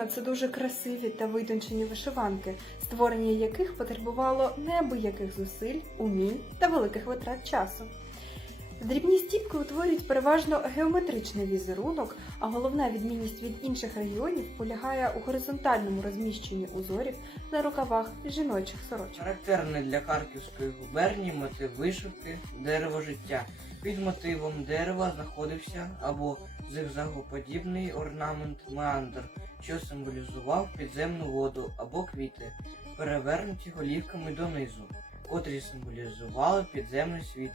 Черкащина це дуже красиві та витончені вишиванки, створення яких потребувало неабияких зусиль, умінь та великих витрат часу. Дрібні стіпки утворюють переважно геометричний візерунок, а головна відмінність від інших регіонів полягає у горизонтальному розміщенні узорів на рукавах жіночих сорочок. Характерний для Харківської губернії мотив вишивки дерево життя. Під мотивом дерева знаходився або зигзагоподібний орнамент меандр, що символізував підземну воду або квіти, перевернуті голівками донизу, котрі символізували підземний світ.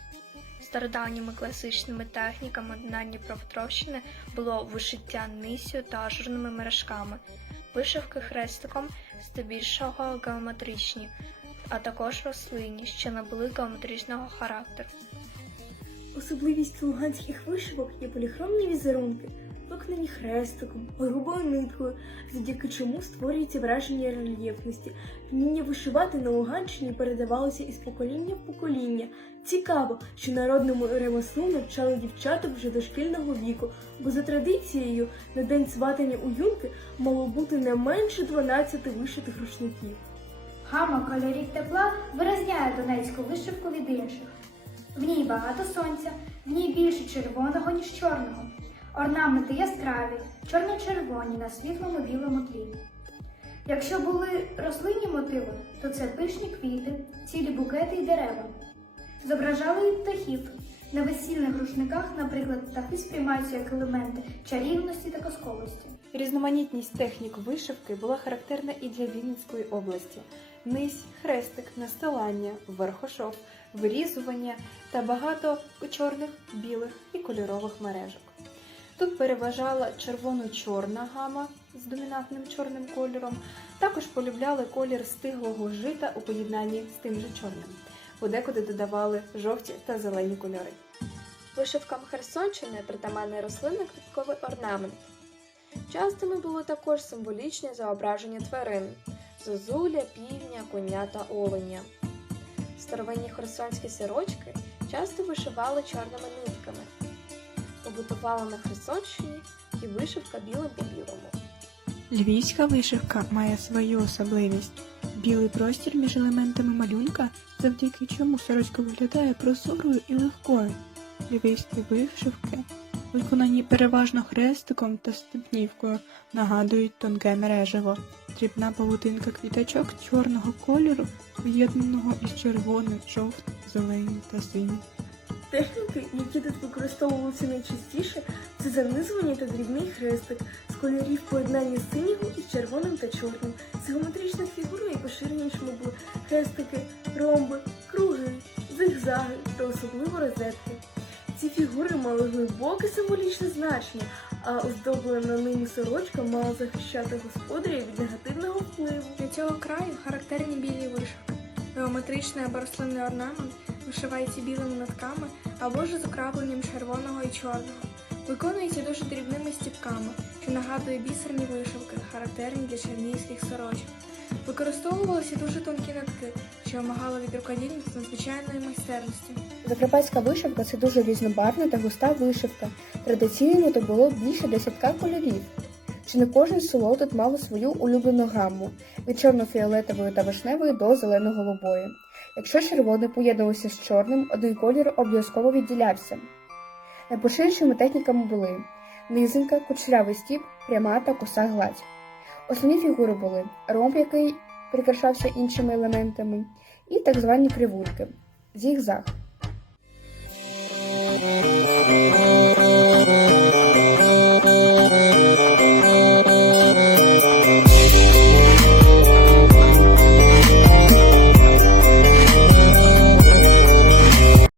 Стародавніми класичними техніками на Дніпропетровщини було вишиття нисю та ажурними мережками, вишивки хрестиком здебільшого геометричні, а також рослинні, що набули геометричного характеру. Особливістю луганських вишивок є поліхромні візерунки, виконані хрестиком, грубою ниткою, завдяки чому створюється враження рельєфності. Вміння вишивати на Луганщині передавалося із покоління в покоління. Цікаво, що народному ремеслу навчали дівчаток вже дошкільного віку, бо за традицією на день сватання у юнки мало бути не менше 12 вишитих рушників. Гама кольорів тепла виразняє донецьку вишивку від інших. В ній багато сонця, в ній більше червоного, ніж чорного. Орнаменти яскраві, чорно-червоні на світлому білому тлі. Якщо були рослинні мотиви, то це пишні квіти, цілі букети й дерева. Зображали й птахів. На весільних рушниках, наприклад, птахи сприймаються як елементи чарівності та казковості. Різноманітність технік вишивки була характерна і для Вінницької області. Низь, хрестик, настилання, верхошов, вирізування та багато чорних, білих і кольорових мережок. Тут переважала червоно-чорна гама з домінантним чорним кольором. Також полюбляли колір стиглого жита у поєднанні з тим же чорним. Подекуди додавали жовті та зелені кольори. Вишивкам Херсонщини притаманний рослинно-квітковий орнамент. Частими були також символічні зображення тварин зозуля, півня, коня та оленя. Старовинні херсонські сорочки часто вишивали чорними нитками. Побутувала на Херсонщині і вишивка білим по білому. Львівська вишивка має свою особливість. Білий простір між елементами малюнка, завдяки чому сорочка виглядає прозорою і легкою. Львівські вишивки, виконані переважно хрестиком та степнівкою, нагадують тонке мережево. Дрібна павутинка квіточок чорного кольору, поєднаного із червоним, жовтим, зеленим та синім. Техніки, які тут використовувалися найчастіше, це занизування та дрібний хрестик з кольорів поєднання синього із червоним та чорним. З геометричних фігур найпоширенішими були хрестики, ромби, круги, зигзаги та особливо розетки. Ці фігури мали глибоке символічне значення, а оздоблена нині сорочка мала захищати господаря від негативного впливу. Для цього краю характерні білі вишивки. Геометричний або рослинний орнамент вишивається білими нитками або ж з окрапленням червоного і чорного. Виконується дуже дрібними стіпками, що нагадує бісерні вишивки, характерні для чернігівських сорочок. Використовувалися дуже тонкі нитки, що вимагали від рукодільниць надзвичайної майстерності. Закарпатська вишивка це дуже різнобарвна та густа вишивка. Традиційно то було більше десятка кольорів. Чи не кожне село тут мало свою улюблену гамму від чорно-фіолетової та вишневої до зелено-голубої. Якщо червоний поєднувався з чорним, один колір обов'язково відділявся. Найпоширенішими техніками були низинка, кучерявий стіп, пряма та коса гладь. Основні фігури були ромб, який прикрашався іншими елементами, і так звані кривульки зігзаг.